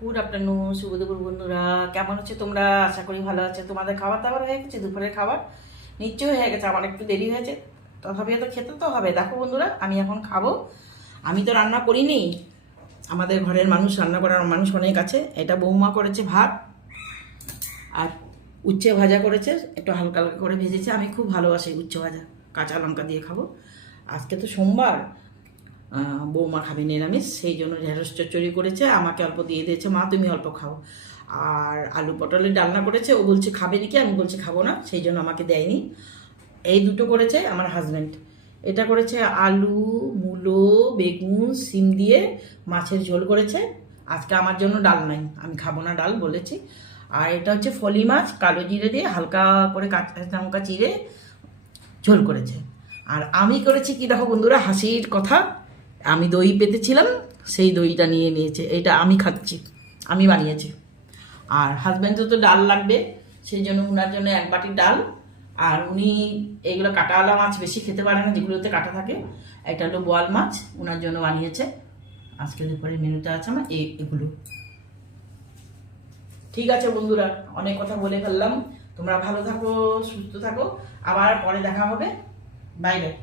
Good afternoon, শুভ দুপুর বন্ধুরা। কেমন হচ্ছে তোমরা? আশা করি ভালো আছে। তোমাদের খাবার দাবার হয়ে গেছে? দুপুরের খাবার নিশ্চয়ই হয়ে গেছে। আমার একটু দেরি হয়েছে, তথাপি তো খেতে তো হবে। দেখো বন্ধুরা, আমি এখন খাবো। আমি তো রান্না করিনি, আমাদের ঘরের মানুষ রান্না করার মানুষ অনেক আছে। এটা বৌমা করেছে ভাত, আর উচ্ছে ভাজা করেছে, একটু হালকা হালকা করে ভেজেছে। আমি খুব ভালোবাসি উচ্ছে ভাজা, কাঁচা লঙ্কা দিয়ে খাবো। আজকে তো সোমবার, বৌমা খাবে নিরামিষ, সেই জন্য ঢেঁড়স চচ্চড়ি করেছে, আমাকে অল্প দিয়ে দিয়েছে, মা তুমি অল্প খাও। আর আলু পটলের ডালনা করেছে, ও বলছে খাবে নাকি, আমি বলছি খাবো না, সেই জন্য আমাকে দেয়নি। এই দুটো করেছে আমার হাজব্যান্ড। এটা করেছে আলু, মূলো, বেগুন, সিম দিয়ে মাছের ঝোল করেছে। আজকে আমার জন্য ডাল নাই, আমি খাবো না ডাল বলেছি। আর এটা হচ্ছে ফলি মাছ, কালো জিরে দিয়ে হালকা করে কাঁচা লঙ্কা চিড়ে ঝোল করেছে। আর আমি করেছি কি দেখো বন্ধুরা, হাসির কথা, আমি দই পেতেছিলাম, সেই দইটা নিয়ে নিয়েছে। এটা আমি খাচ্ছি, আমি বানিয়েছি। আর হাজব্যান্ডের তো ডাল লাগবে, সেই জন্য উনার জন্য এক বাটি ডাল। আর উনি এইগুলো কাটাওয়ালা মাছ বেশি খেতে পারে না, যেগুলোতে কাটা থাকে। এটা হলো বোয়াল মাছ, উনার জন্য বানিয়েছে। আজকে দুপুরের মেনুতে আছে আমার এগুলো। ঠিক আছে বন্ধুরা, অনেক কথা বলে ফেললাম। তোমরা ভালো থাকো, সুস্থ থাকো, আবার পরে দেখা হবে। Bye bye.